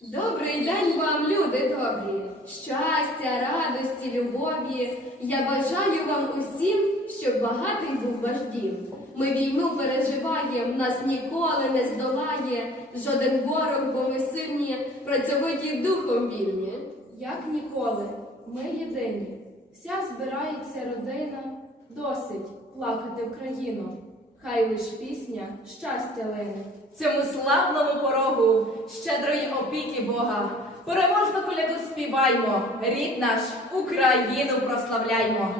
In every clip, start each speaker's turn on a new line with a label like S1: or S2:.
S1: Добрий день вам, люди добрі! Щастя, радості, любові. Я бажаю вам усім, щоб багатий був ваш дім. Ми війну переживаєм, нас ніколи не здолає. Жоден ворог, бо ми сильні, працьовиті духом вільні.
S2: Як ніколи, ми єдині. Вся збирається родина, досить плакати в країну. Хай лиш пісня щастя лине.
S3: Цьому славному порогу щедрої опіки Бога. Переможну коляду співаймо, рід наш Україну прославляймо.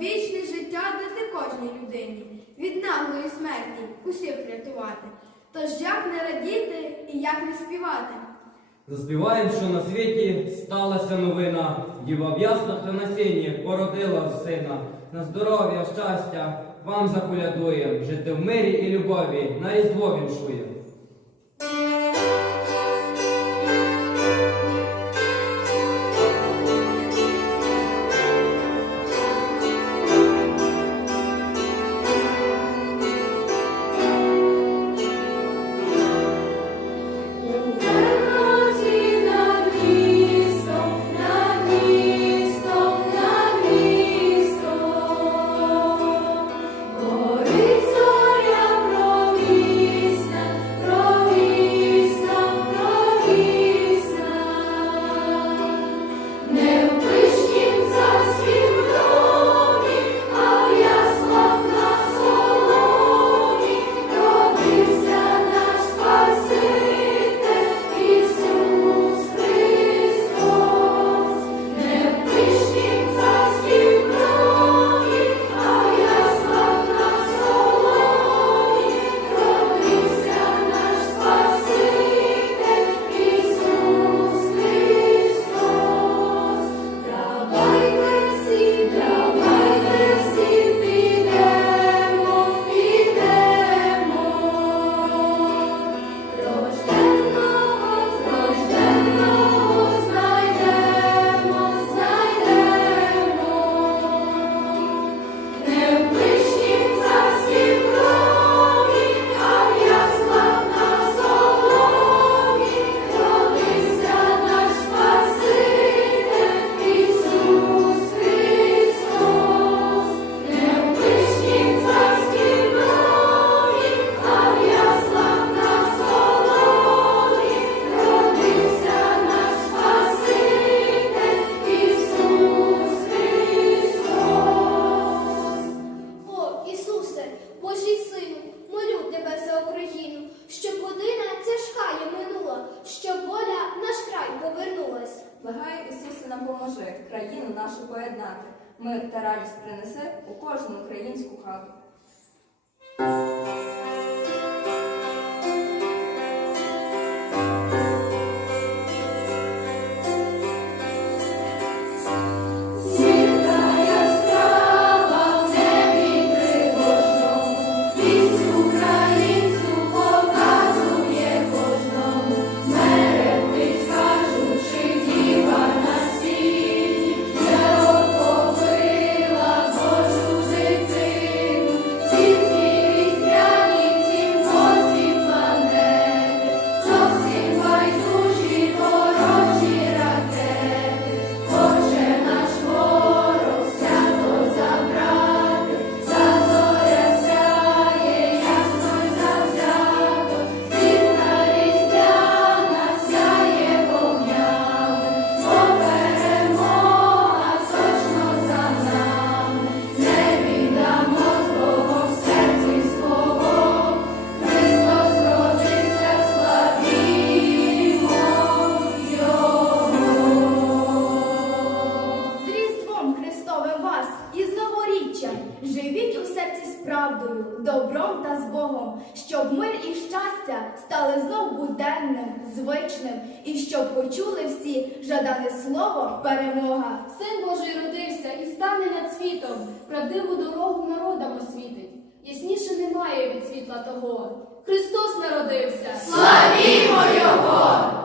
S4: Вічне життя дати кожній людині, від наглої смерті усіх врятувати. Тож як не радіти і як не співати?
S5: Заспіваєм, що на світі сталася новина. Діва в яслах та на породила сина. На здоров'я, щастя вам заколядуєм. Жити в мирі і любові, на різдво віншуєм.
S4: Ісусе,
S6: країну нашу поєднати. Мир та радість принесе у кожну українську хату.
S7: Правдою, добром та з Богом, щоб мир і щастя стали знов буденним, звичним, і щоб почули всі жадане слово перемога.
S5: Син Божий родився і стане над світом, правдиву дорогу народам освітить. Ясніше немає від світла того. Христос народився.
S7: Славімо Його!